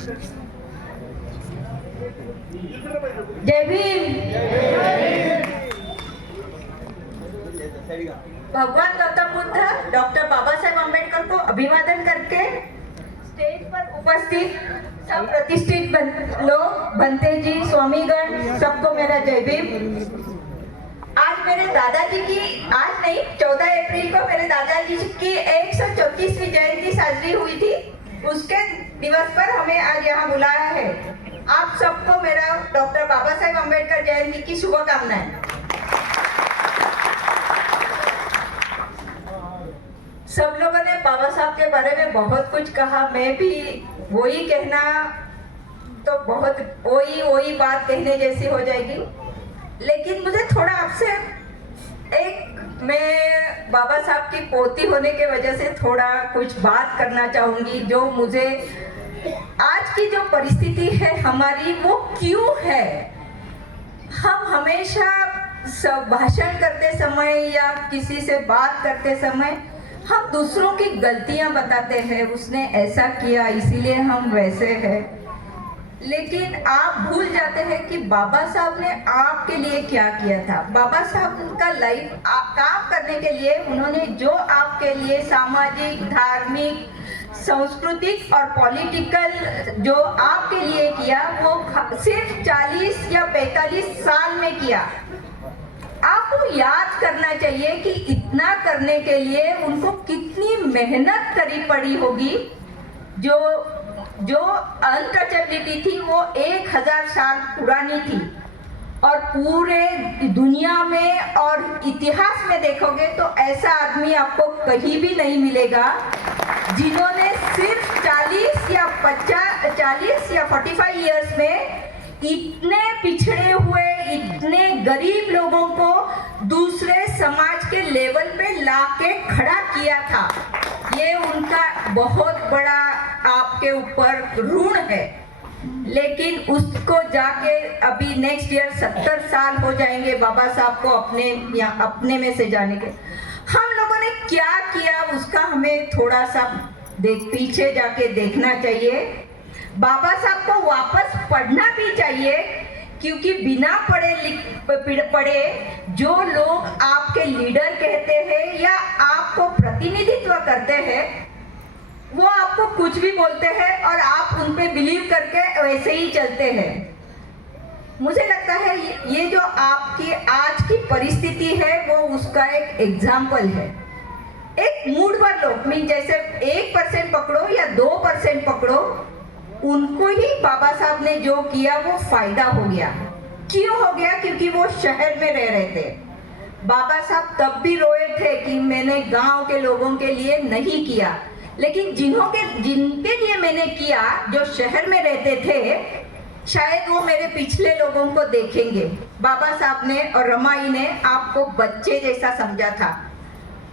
जय भीम। भगवान गौतम बुद्ध डॉक्टर बाबा साहेब अम्बेडकर को अभिवादन करके स्टेज पर उपस्थित सब प्रतिष्ठित लोग, बनते जी, स्वामीगण, सबको मेरा जय भीम। आज मेरे दादाजी की, आज नहीं 14 अप्रैल को मेरे दादाजी की 134वीं जयंती साजरी हुई थी। उसके दिवस पर हमें आज यहाँ बुलाया है। आप सबको मेरा डॉक्टर बाबा साहेब अम्बेडकर जयंती की शुभकामनाएं। सब लोगों ने बाबा साहब के बारे में बहुत कुछ कहा, मैं भी वही कहना तो बहुत वही बात कहने जैसी हो जाएगी। लेकिन मुझे थोड़ा आपसे मैं बाबा साहब की पोती होने के वजह से थोड़ा कुछ बात करना चाहूंगी। जो मुझे आज की जो परिस्थिति है हमारी, वो क्यों है? हम हमेशा सब भाषण करते समय या किसी से बात करते समय हम दूसरों की गलतियां बताते हैं, उसने ऐसा किया इसीलिए हम वैसे हैं। लेकिन आप भूल जाते हैं कि बाबा साहब ने आपके लिए क्या किया था। बाबा साहब का लाइफ काम करने के लिए उन्होंने जो आपके लिए सामाजिक, धार्मिक, सांस्कृतिक और पॉलिटिकल जो आपके लिए किया, वो सिर्फ 40 या 45 साल में किया। आपको याद करना चाहिए कि इतना करने के लिए उनको कितनी मेहनत करनी पड़ी होगी। जो अनटचेबिलिटी थी वो 1000 साल पुरानी थी, और पूरे दुनिया में और इतिहास में देखोगे तो ऐसा आदमी आपको कहीं भी नहीं मिलेगा जिन्होंने सिर्फ 40 या 45 इयर्स में इतने पिछड़े हुए, इतने गरीब लोगों को दूसरे समाज के लेवल पे लाके खड़ा किया था। ये उनका बहुत बड़ा आपके ऊपर ऋण है। लेकिन उसको जाके अभी नेक्स्ट ईयर 70 साल हो जाएंगे बाबा साहब को अपने में से जाने के। हम लोगों ने क्या किया उसका हमें थोड़ा सा पीछे जाके देखना चाहिए। बाबा साहब को वापस पढ़ना भी चाहिए, क्योंकि बिना पढ़े जो लोग आपके लीडर कहते हैं या आपको प्रतिनिधित्व करते हैं, वो आपको कुछ भी बोलते हैं और आप उन पे बिलीव करके वैसे ही चलते हैं। मुझे लगता है ये जो आपकी आज की परिस्थिति है वो उसका एक एग्जाम्पल है। एक मूड पर लोग मीन जैसे 1% पकड़ो या 2% पकड़ो, उनको ही बाबा साहब ने जो किया वो फायदा हो गया। क्यों हो गया? क्योंकि वो शहर में रह रहे थे। बाबा साहब तब भी रोए थे कि मैंने गांव के लोगों के लिए नहीं किया, लेकिन जिनके लिए मैंने किया, जो शहर में रहते थे, शायद वो मेरे पिछले लोगों को देखेंगे। बाबा साहब ने और रमाई ने आपको बच्चे जैसा समझा था।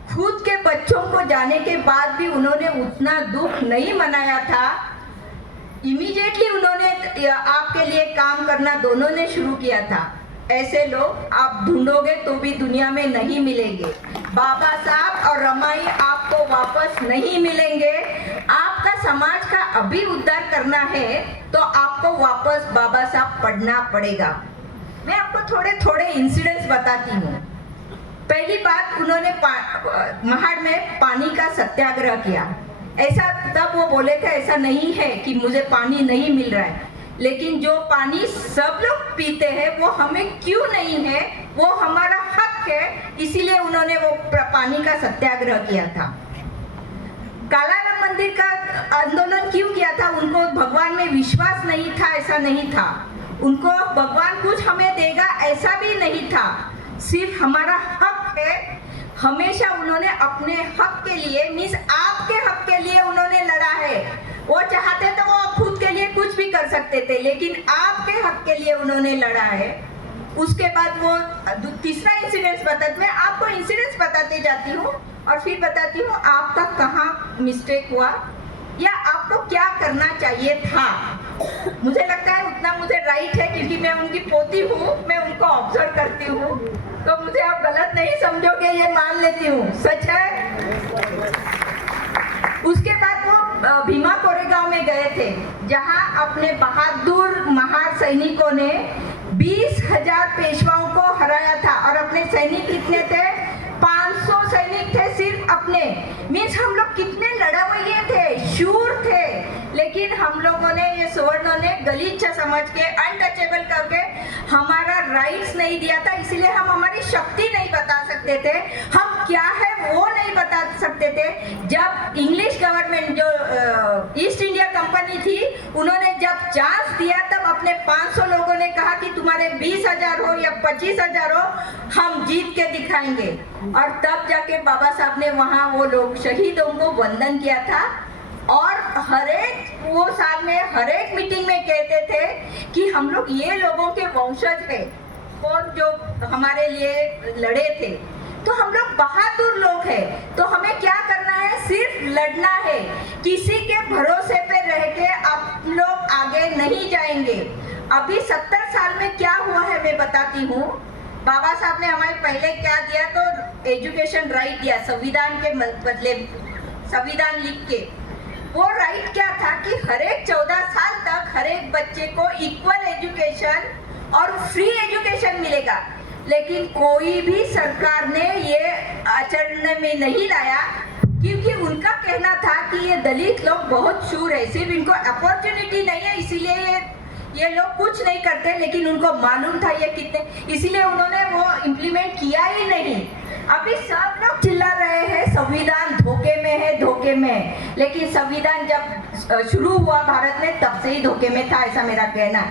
खुद के बच्चों को जाने के बाद भी उन्होंने उतना दुख नहीं मनाया था। इमीडिएटली उन्होंने आपके लिए काम करना दोनों ने शुरू किया था। ऐसे लोग आप ढूंढोगे तो भी दुनिया में नहीं मिलेंगे। बाबा साहब और रमाई आपको वापस नहीं मिलेंगे। आपका समाज का अभी उद्धार करना है तो आपको वापस बाबा साहब पढ़ना पड़ेगा। मैं आपको थोड़े इंसिडेंट्स बताती हूँ। पहली बात, उन्होंने महाड़ में पानी का सत्याग्रह किया। ऐसा तब वो बोले थे ऐसा नहीं है कि मुझे पानी नहीं मिल रहा है, लेकिन जो पानी सब लोग पीते हैं वो हमें क्यों नहीं है, वो हमारा हक है, इसीलिए उन्होंने वो पानी का सत्याग्रह किया था। कालाराम मंदिर का आंदोलन क्यों किया था? उनको भगवान में विश्वास नहीं था, ऐसा नहीं था। उनको भगवान कुछ हमें देगा ऐसा भी नहीं था, सिर्फ हमारा हक है। हमेशा उन्होंने अपने हक के लिए मीन्स आपके हक के लिए उन्होंने लड़ा है। वो चाहते तो वो खुद के लिए कुछ भी कर सकते थे, लेकिन आपके हक के लिए उन्होंने लड़ा है। उसके बाद वो तीसरा इंसिडेंस मैं आपको इंसिडेंस बताते जाती हूँ और फिर बताती हूँ आपका कहाँ मिस्टेक हुआ या आपको क्या करना चाहिए था। मुझे लगता है उतना मुझे राइट है, क्योंकि मैं उनकी पोती हूँ, मैं उनको ऑब्जर्व करती हूँ, तो मुझे आप गलत नहीं समझोगे, ये मान लेती हूँ, सच है। उसके बाद वो भीमा कोरेगांव में गए थे, जहां अपने बहादुर महान सैनिकों ने 20,000 पेशवाओं को हराया था। और अपने सैनिक कितने थे? 500 सैनिक थे सिर्फ अपने। मीन्स हम लोग कितने लड़वैये थे, शूर थे। लेकिन हम लोगों ने, ये सुवर्णों ने गलीचा समझ के, अनटचेबल करके हमारा राइट्स नहीं दिया था। इसलिए हम हमारी शक्ति नहीं बता सकते थे, हम क्या है वो नहीं बता सकते थे। जब इंग्लिश गवर्नमेंट, जो ईस्ट इंडिया कंपनी थी, उन्होंने जब चांस दिया तब अपने 500 लोगों ने कहा कि तुम्हारे 20,000 हो या 25,000 हो, हम जीत के दिखाएंगे। और तब जाके बाबा साहब ने वहाँ वो लोग शहीदों को वंदन किया था। और हरेक वो साल में हरेक मीटिंग में कहते थे कि हम लोग ये लोगों के वंशज है, कौन जो हमारे लिए लड़े थे। तो हम लोग बहादुर लोग हैं, तो हमें क्या करना है? सिर्फ लड़ना है। किसी के भरोसे पे रह के आप लोग आगे नहीं जाएंगे। अभी 70 साल में क्या हुआ है मैं बताती हूँ। बाबा साहब ने हमें पहले क्या दिया? तो एजुकेशन राइट दिया, संविधान के बदले संविधान लिख के। वो राइट क्या था कि हर एक 14 साल तक हर एक बच्चे को इक्वल एजुकेशन और फ्री एजुकेशन मिलेगा। लेकिन कोई भी सरकार ने ये आचरण में नहीं लाया, क्योंकि उनका कहना था कि ये दलित लोग बहुत शूर है, सिर्फ इनको अपॉर्चुनिटी नहीं है, इसीलिए ये लोग कुछ नहीं करते। लेकिन उनको मालूम था ये कितने, इसीलिए उन्होंने वो इम्प्लीमेंट किया ही नहीं। अभी सब लोग चिल्ला रहे हैं संविधान धोखे में है, धोखे में है। लेकिन संविधान जब शुरू हुआ भारत में, तब से ही धोखे में था, ऐसा मेरा कहना।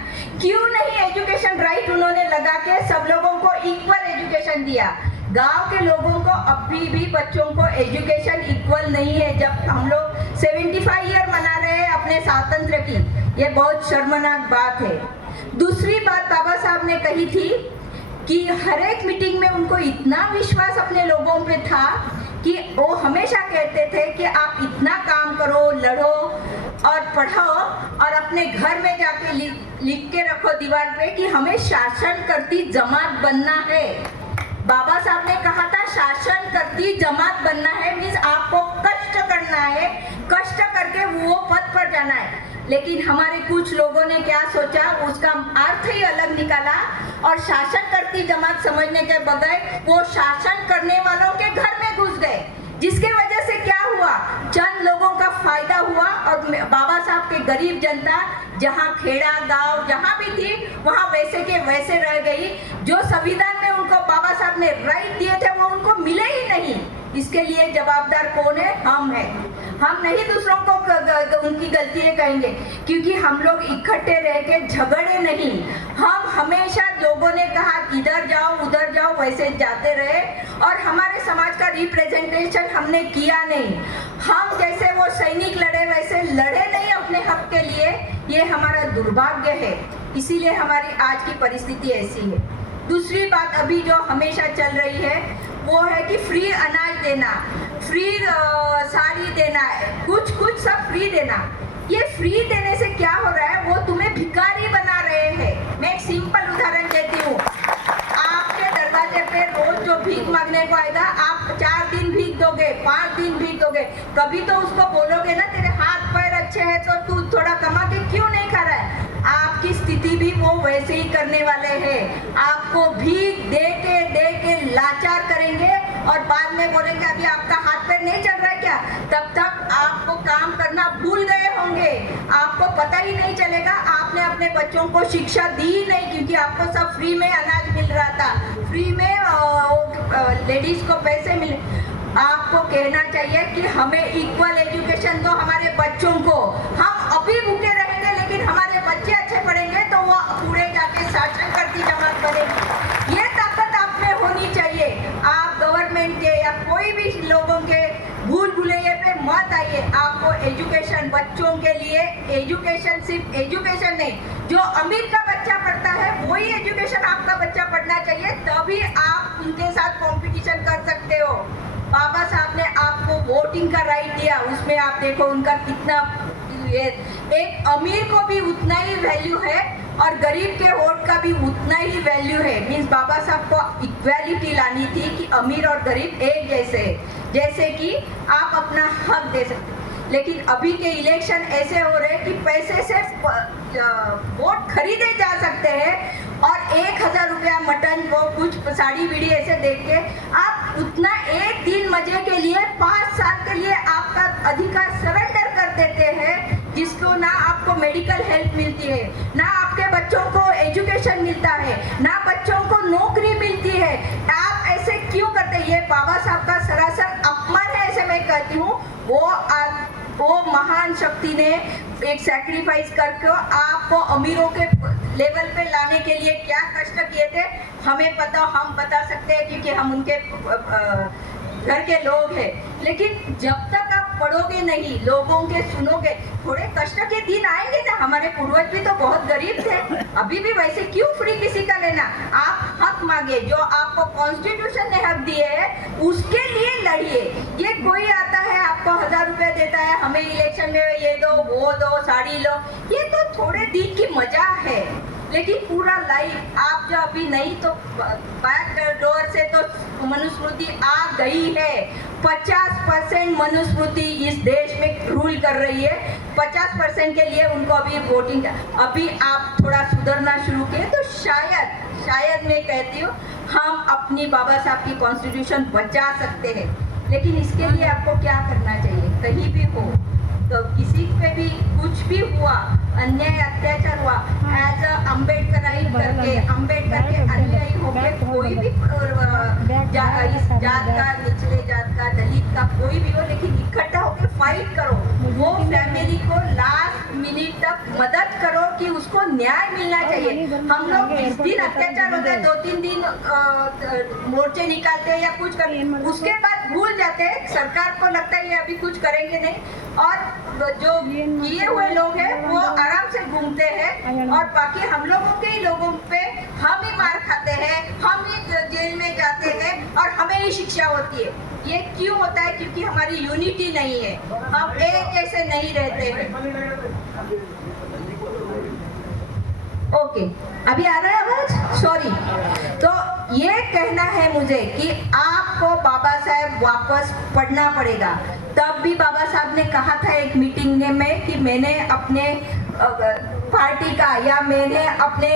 क्यों नहीं एजुकेशन राइट उन्होंने लगा के सब लोगों को इक्वल एजुकेशन दिया? गांव के लोगों को अभी भी बच्चों को एजुकेशन इक्वल नहीं है। जब हम लोग 75 ईयर मना रहे हैं अपने स्वातंत्र की, ये बहुत शर्मनाक बात है। दूसरी बात बाबा साहब ने कही थी कि हर एक मीटिंग में उनको इतना विश्वास अपने लोगों पे था कि वो हमेशा कहते थे कि आप इतना काम करो, लड़ो और पढ़ो, और अपने घर में जाके लिख के रखो दीवार पे कि हमें शासन करती जमात बनना है। बाबा साहब ने कहा था शासन करती जमात बनना है, मीन्स आपको कष्ट करना है, कष्ट करके वो पद पर जाना है। लेकिन हमारे कुछ लोगों ने क्या सोचा, उसका अर्थ ही अलग निकाला और शासन करती जमात समझने के बगैर वो शासन करने वालों के घर में घुस गए, जिसके वजह से क्या हुआ? चंद लोगों का फायदा हुआ और बाबा साहब के गरीब जनता जहाँ खेड़ा गांव जहाँ भी थी वहाँ वैसे के वैसे रह गई। जो संविधान में उनको बाबा साहब ने राइट दिए थे वो उनको मिले ही नहीं। इसके लिए जवाबदार कौन है? हम हैं। हम नहीं दूसरों को उनकी गलतियां कहेंगे, क्योंकि हम लोग इकट्ठे रह के झगड़े नहीं। हम हमेशा लोगों ने कहा इधर जाओ उधर जाओ, वैसे जाते रहे और हमारे समाज का रिप्रेजेंटेशन हमने किया नहीं। हम जैसे वो सैनिक लड़े वैसे लड़े नहीं अपने हक के लिए। ये हमारा दुर्भाग्य है, इसीलिए हमारी आज की परिस्थिति ऐसी है। दूसरी बात अभी जो हमेशा चल रही है वो है कि फ्री अनाज देना, फ्री साड़ी देना, कुछ कुछ सब फ्री देना। ये फ्री देने से क्या हो रहा है? वो तुम्हें भिखारी बना रहे हैं। मैं एक सिंपल उदाहरण देती हूँ। आपके दरवाजे पे रोज जो भीख मांगने को आएगा, आप 4 दिन भीख दोगे, 5 दिन भीख दोगे, कभी तो उसको बोलोगे ना तेरे हाथ पैर अच्छे हैं तो तू थोड़ा कमा के क्यों नहीं खा रहा है? आपकी स्थिति भी वो वैसे ही करने वाले हैं। आपको भीख दे के लाचार करेंगे और बाद में बोलेंगे अभी आपका हाथ पैर नहीं चल रहा है क्या? तब तक आपको काम करना भूल गए होंगे, आपको पता ही नहीं चलेगा। आपने अपने बच्चों को शिक्षा दी ही नहीं, क्योंकि आपको सब फ्री में अनाज मिल रहा था, फ्री में लेडीज को पैसे मिले। आपको कहना चाहिए कि हमें इक्वल एजुकेशन दो हमारे बच्चों को। हम अभी भूखे रहेंगे लेकिन हमारे बच्चे अच्छे पढ़ेंगे तो वो पूरे जाके शासन करती जमात बनेगी। ये ताकत आप में होनी चाहिए। आप गवर्नमेंट के या कोई भी लोगों के भूल भुलैये पे मत आइए। आपको एजुकेशन बच्चों के लिए, एजुकेशन सिर्फ एजुकेशन नहीं, जो अमीर का बच्चा पढ़ता है वही एजुकेशन आपका बच्चा पढ़ना चाहिए, तभी आप उनके साथ कंपटीशन कर सकते हो। बाबा साहब ने आपको वोटिंग का राइट दिया, उसमें आप देखो उनका कितना, एक अमीर को भी उतना ही वैल्यू है और गरीब के वोट का भी उतना ही वैल्यू है। मीन्स बाबा साहब को इक्वालिटी लानी थी कि अमीर और गरीब एक जैसे, जैसे कि आप अपना हक दे सकते। लेकिन अभी के इलेक्शन ऐसे हो रहे हैं कि पैसे से वोट खरीदे जा सकते हैं और 1000 रुपया मटन वो कुछ साड़ी बीड़ी ऐसे देख के आप उतना एक दिन मजे के लिए 5 साल के लिए आपका अधिकार सरेंडर कर देते हैं, जिसको ना आपको मेडिकल हेल्प मिलती है, ना आपके बच्चों को एजुकेशन मिलता है, ना बच्चों को नौकरी मिलती है। आप ऐसे क्यों करते हैं? ये बाबा साहब का सरासर अपमान है, ऐसे मैं कहती हूँ। वो महान शक्ति ने एक सैक्रिफाइस करके आपको अमीरों के लेवल पे लाने के लिए क्या कष्ट किए थे हमें पता, हम बता सकते हैं क्योंकि हम उनके घर के लोग हैं। लेकिन जब तक आप पढ़ोगे नहीं, लोगों के सुनोगे, थोड़े कष्ट के दिन आएंगे ना। हमारे पूर्वज भी तो बहुत गरीब थे, अभी भी वैसे क्यों फ्री किसी का लेना? आप हक मांगे, जो आपको कॉन्स्टिट्यूशन ने हक दिए है उसके लिए लड़िए। ये कोई आता है आपको 1000 रुपए देता है, हमें इलेक्शन में ये दो वो दो साड़ी लो, ये तो थोड़े दिन की मजा है। लेकिन पूरा लाइफ आप जो अभी नहीं तो बैक डोर से तो मनुस्मृति आ गई है। 50% मनुस्मृति इस देश में रूल कर रही है। 50% के लिए उनको अभी वोटिंग, अभी आप थोड़ा सुधरना शुरू किए तो शायद मैं कहती हूँ हम अपनी बाबा साहब की कॉन्स्टिट्यूशन बचा सकते हैं। लेकिन इसके लिए आपको क्या करना चाहिए? कहीं भी हो तो किसी पे भी कुछ भी हुआ, अन्याय अत्याचार हुआ, एज अम्बेडकराइट करके अनुयायी होकर कोई भी इस जात का, निचले जात का, दलित का कोई भी हो, लेकिन इकट्ठा होकर फाइट करो। वो फैमिली को लास्ट मिनट तक मदद करो कि उसको न्याय मिलना चाहिए। हम लोग 20 दिन अत्याचार होता है, 2-3 दिन मोर्चे निकालते हैं या कुछ करते हैं, उसके बाद भूल जाते हैं। सरकार को लगता है ये अभी कुछ करेंगे नहीं, और जो किए हुए लोग हैं वो आराम से घूमते हैं, और बाकी हम लोगों के ही लोगों पे हम ही मार खाते हैं, हम ही जेल में जाते हैं और हमें ही शिक्षा होती है। ये क्यों होता है? क्योंकि हमारी यूनिटी नहीं है, हम एक जैसे नहीं रहते हैं। ओके, अभी आ रहा है आवाज? सॉरी। तो ये कहना है मुझे कि आपको बाबा साहब वापस पढ़ना पड़ेगा। तब भी बाबा साहब ने कहा था एक मीटिंग में कि मैंने अपने पार्टी का या मैंने अपने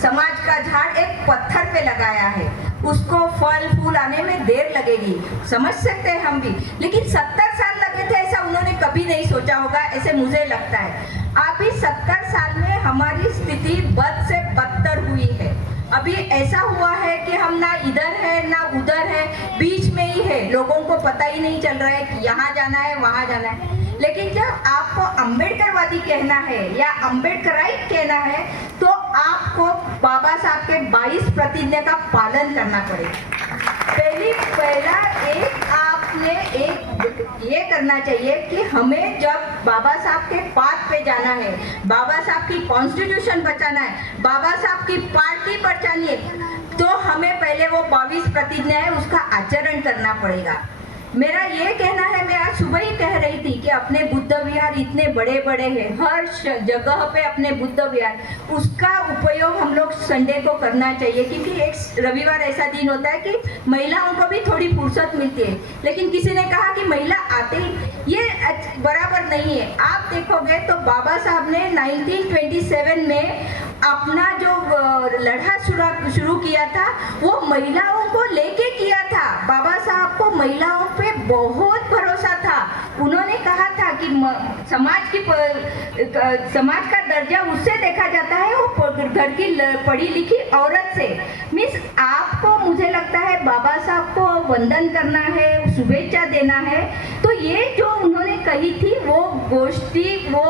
समाज का झाड़ एक पत्थर पे लगाया है, उसको फल फूल आने में देर लगेगी, समझ सकते हैं हम भी। लेकिन 70 साल लगे थे ऐसा उन्होंने कभी नहीं सोचा होगा, ऐसे मुझे लगता है। अभी 70 साल में हमारी स्थिति बद से बदतर हुई है। अभी ऐसा हुआ है कि हम ना इधर है ना उधर है, बीच में ही है। लोगों को पता ही नहीं चल रहा है कि यहाँ जाना है वहाँ जाना है। लेकिन जब आपको अम्बेडकरवादी कहना है या अम्बेडकराइट कहना है तो आपको बाबा साहब के 22 प्रतिज्ञा का पालन करना पड़ेगा। पहला आपने ये करना चाहिए कि हमें जब बाबा साहब के पाथ पे जाना है, बाबा साहब की कॉन्स्टिट्यूशन बचाना है, बाबा साहब की पार्टी बचानी है, तो हमें पहले वो 22 प्रतिज्ञा है उसका आचरण करना पड़ेगा। मेरा ये कहना है, मैं आज सुबह ही कह रही थी कि अपने बुद्ध विहार इतने बड़े बड़े हैं, हर जगह पे अपने बुद्ध विहार, उसका उपयोग हम लोग संडे को करना चाहिए। क्योंकि एक रविवार ऐसा दिन होता है कि महिलाओं को भी थोड़ी फुर्सत मिलती है। लेकिन किसी ने कहा कि महिला आते ही, ये बराबर नहीं है। आप देखोगे तो बाबा साहब ने 1927 में अपना जो लड़ा शुरू किया था वो महिलाओं को लेके किया था। बाबा साहब को महिलाओं पे बहुत भरोसा था। उन्होंने कहा था कि समाज का दर्जा उससे देखा जाता है वो घर की पढ़ी लिखी औरत से। मिस आपको, मुझे लगता है बाबा साहब को वंदन करना है, शुभेच्छा देना है। तो ये जो उन्होंने कही थी वो गोष्ठी, वो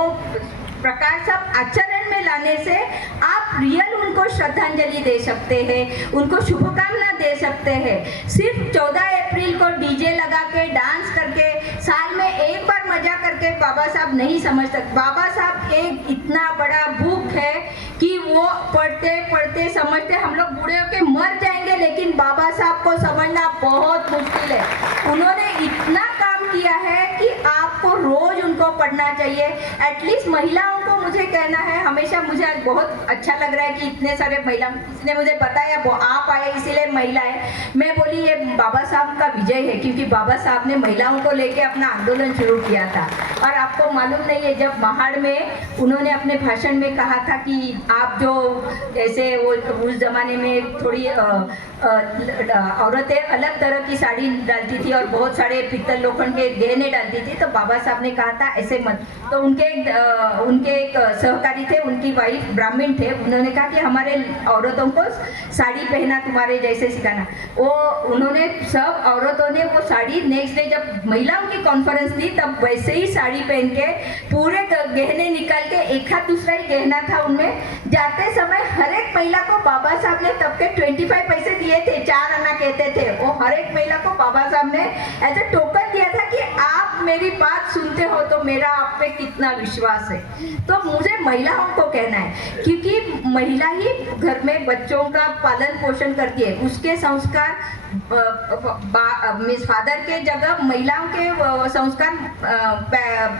प्रकार सब आचरण में लाने से आप रियल उनको श्रद्धांजलि दे सकते हैं, उनको शुभकामना दे सकते हैं। सिर्फ 14 अप्रैल को डीजे लगा के डांस करके साल में एक बार मजा करके बाबा साहब नहीं समझ सकते। बाबा साहब एक इतना बड़ा बुक है कि वो पढ़ते पढ़ते समझते हम लोग बूढ़े होके मर जाएंगे, लेकिन बाबा साहब को समझना बहुत मुश्किल है। उन्होंने इतना काम किया है कि आपको रोज उनको को पढ़ना चाहिए। एटलीस्ट महिलाओं को मुझे कहना है, हमेशा मुझे आज बहुत अच्छा लग रहा है कि इतने सारे महिला, किसने मुझे बताया आप आए इसीलिए महिला है। मैं बोली ये बाबा साहब का विजय है, क्योंकि बाबा साहब ने महिलाओं को लेके अपना आंदोलन शुरू किया था। और आपको मालूम नहीं है, जब महाड़ में उन्होंने अपने भाषण में कहा था कि आप जो ऐसे वो उस जमाने में थोड़ी औरतें अलग तरह की साड़ी डालती थी और बहुत सारे पित्तल लोखंड के गहने डालती थी, तो बाबा साहब ने कहा था ऐसे मत। तो उनके एक सहकारी थे, उनकी वाइफ ब्राह्मण थे, उन्होंने कहा कि हमारे औरतों को साड़ी पहना तुम्हारे जैसे सिखाना। वो उन्होंने सब औरतों ने वो साड़ी नेक्स्ट डे जब महिलाओं की कॉन्फ्रेंस थी तब वैसे ही साड़ी पहन के पूरे गहने निकाल के, एक हाथ दूसरा ही गहना था उनमें, जाते समय हर एक महिला को बाबा साहब ने तब के 25 पैसे दिए थे, 4 आना कहते थे। वो हर एक महिला को बाबा साहब ने एज ए टोकन दिया था कि आप मेरी बात सुनते हो तो मेरा आप पे कितना विश्वास है। तो मुझे महिलाओं को कहना है, क्योंकि महिला ही घर में बच्चों का पालन पोषण करती है, उसके संस्कार मिस फादर के जगह महिलाओं के संस्कार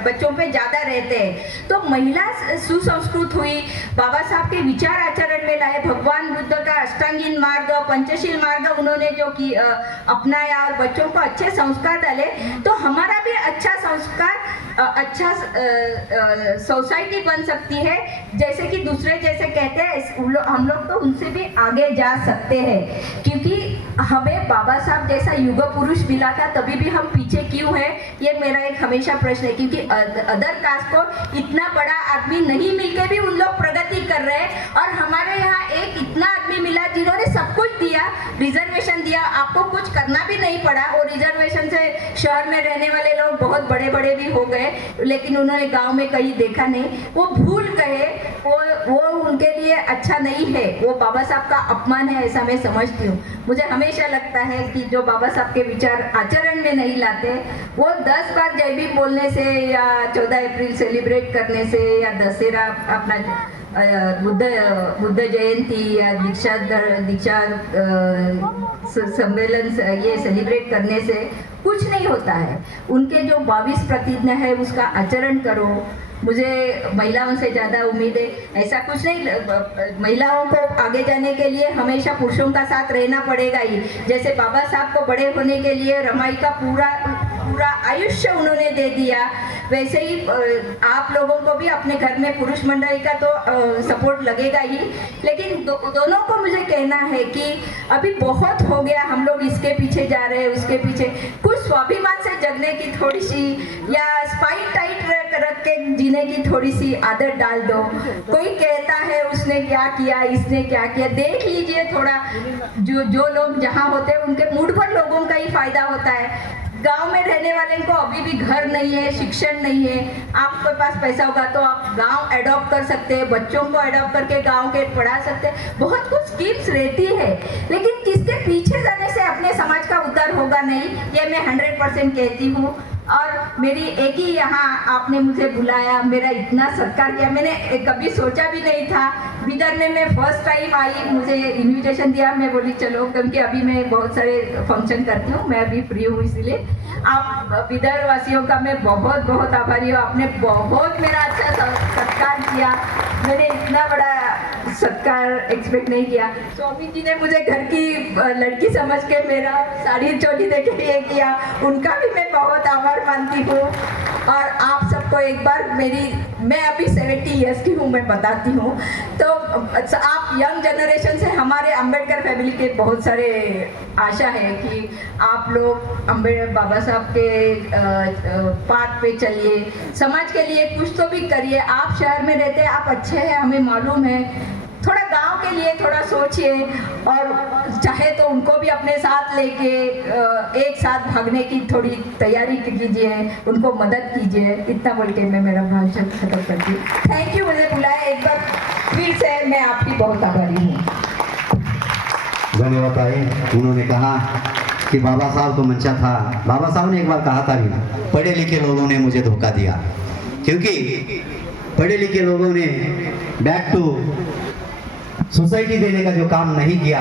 बच्चों पे ज़्यादा रहते हैं। तो महिला सुसंस्कृत हुई, बाबा साहब के विचार आचरण में लाए, भगवान बुद्ध का अष्टांगीन मार्ग, पंचशील मार्ग उन्होंने जो कि अपनाया और बच्चों को अच्छे संस्कार डाले, तो हमारा भी अच्छा संस्कार, अच्छा सोसाइटी बन सकती है। जैसे कि दूसरे जैसे कहते हैं, हम लोग तो उनसे भी आगे जा सकते हैं, क्योंकि हमें बाबा साहब जैसा युग पुरुष मिला था, तभी भी हम पीछे क्यों हैं, ये मेरा एक हमेशा प्रश्न है। क्योंकि अदर कास्ट को इतना बड़ा आदमी नहीं मिलके भी उन लोग प्रगति कर रहे हैं, और हमारे यहाँ एक इतना आदमी मिला जिन्होंने सब कुछ दिया, रिजर्वेशन दिया, आपको कुछ करना भी नहीं पड़ा। और रिजर्वेशन से शहर में रहने वाले लोग बहुत बड़े बड़े भी हो गए, लेकिन उन्होंने गांव में कहीं देखा नहीं, वो भूल गए, वो उनके लिए अच्छा नहीं है, वो बाबा साहब का अपमान है, ऐसा मैं समझती हूँ। मुझे हमेशा लगता है कि जो बाबा साहब के विचार आचरण में नहीं लाते, वो 10 बार जय भीम बोलने से या 14 अप्रैल सेलिब्रेट करने से या दशहरा अपना बुद्ध जयंती या दीक्षा सम्मेलन ये सेलिब्रेट करने से कुछ नहीं होता है। उनके जो 22 प्रतिज्ञा है उसका आचरण करो। मुझे महिलाओं से ज़्यादा उम्मीद है, ऐसा कुछ नहीं। महिलाओं को आगे जाने के लिए हमेशा पुरुषों का साथ रहना पड़ेगा ही। जैसे बाबा साहब को बड़े होने के लिए रमाई का पूरा आयुष्य उन्होंने दे दिया, वैसे ही आप लोगों को भी अपने घर में पुरुष मंडली का तो सपोर्ट लगेगा ही। लेकिन दोनों को मुझे कहना है कि अभी बहुत हो गया, हम लोग इसके पीछे जा रहे हैं, उसके पीछे। कुछ स्वाभिमान से जगने की थोड़ी सी, या स्पाइक टाइट रख के जीने की थोड़ी सी आदत डाल दो। कोई कहता है उसने क्या किया, इसने क्या किया, देख लीजिए थोड़ा। जो लोग जहाँ होते हैं उनके मूड पर लोगों का ही फायदा होता है। गांव में रहने वाले को अभी भी घर नहीं है, शिक्षण नहीं है, आपके पास पैसा होगा तो आप गांव एडॉप्ट कर सकते हैं, बच्चों को एडॉप्ट करके गांव के पढ़ा सकते हैं, बहुत कुछ स्कीम्स रहती है। लेकिन किसके पीछे जाने से अपने समाज का उद्धार होगा नहीं, ये मैं 100% कहती हूँ। और मेरी एक ही यहाँ आपने मुझे बुलाया, मेरा इतना सत्कार किया, मैंने कभी सोचा भी नहीं था। बिदर में मैं फर्स्ट टाइम आई, मुझे इनविटेशन दिया, मैं बोली चलो, क्योंकि अभी मैं बहुत सारे फंक्शन करती हूँ, मैं अभी फ्री हूँ, इसलिए आप बिदर वासियों का मैं बहुत बहुत आभारी हूँ। आपने बहुत मेरा अच्छा सत्कार किया, मैंने इतना बड़ा सत्कार एक्सपेक्ट नहीं किया। स्वामी जी ने मुझे घर की लड़की समझ के मेरा साड़ी चोली दे के ये किया, उनका भी मैं बहुत आभार मानती हूँ। और आप सबको एक बार मैं अभी 70 इयर्स की हूँ, मैं बताती हूँ। तो आप यंग जनरेशन से, हमारे अंबेडकर फैमिली के बहुत सारे आशा है कि आप लोग बाबा साहब के पाथ पे चलिए, समाज के लिए कुछ तो भी करिए। आप शहर में रहते हैं, आप अच्छे हैं, हमें मालूम है, थोड़ा गांव के लिए थोड़ा सोचिए, और चाहे तो उनको भी अपने साथ लेके एक साथ भागने की थोड़ी तैयारी कीजिए, उनको मदद कीजिए। इतना बोल के मैं मेरा भाषण खत्म करती हूँ। थैंक यू, मुझे बुलाया एक बार फिर से, मैं आपकी बहुत आभारी हूँ। धन्यवाद भाई। उन्होंने कहा कि बाबा साहब तो मंशा था। बाबा साहब ने एक बार कहा था भी, पढ़े लिखे लोगों ने मुझे धोखा दिया, क्योंकि पढ़े लिखे लोगों ने बैक टू सोसाइटी देने का जो काम नहीं किया,